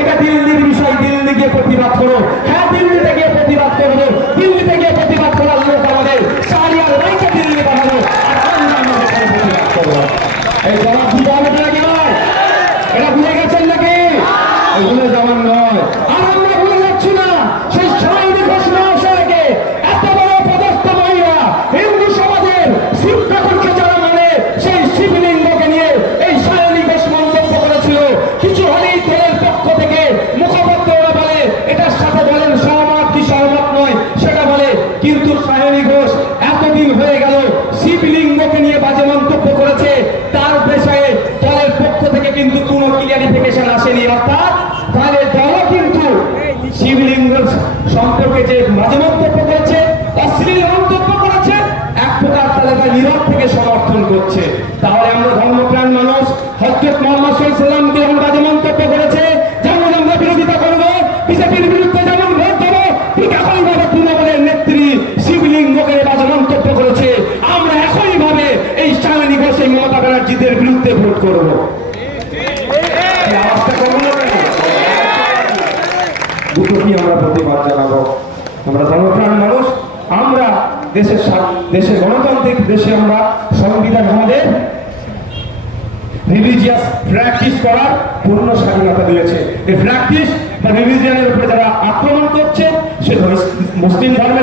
এটা দিল্লির বিষয়, দিল্লি গিয়ে প্রতিবাদ করো। হ্যাঁ দিল্লিতে গিয়ে প্রতিবাদ করব। দিল্লিতে গিয়ে প্রতিবাদ করার লোক আমাদের। সেই ঘোষণা আশয়কে এত বড় পদস্থ মহিলা হিন্দু সমাজের শিব আসেনি অর্থাৎ তাহলে দলও কিন্তু শিবলিঙ্গ সম্পর্কে যে বাজে মন্তব্য করেছে, অশ্লীল মন্তব্য করেছে, এক প্রকার তাহলে তার নীরব থেকে সমর্থন করছে। তাহলে আমরা ধর্মপ্রাণ মানুষ, হজরত মোহাম্মদ সাল্লামকে বাজে মন্তব্য করেছে যেমন আমরা বিরোধিতা করব, বিজেপির বিরুদ্ধে যেমন ভোট দেবো, ঠিক একইভাবে তৃণমূলের নেত্রী শিবলিঙ্গকে মন্তব্য করেছে। আমরা একইভাবে এই সায়নী ঘোষ, এই মমতা ব্যানার্জিদের বিরুদ্ধে ভোট করব। দুটোকেই আমরা প্রতিবাদ জানাব। আমরা মানুষ, আমরা দেশের দেশে গণতান্ত্রিক দেশে আমরা সংবিধান আমাদের রিলিজিয়াস প্র্যাকটিস করার পূর্ণ স্বাধীনতা দিয়েছে। এই প্র্যাকটিস বা রিলিজিয়ানের উপরে যারা আক্রমণ করছে, সে মুসলিম ধর্মের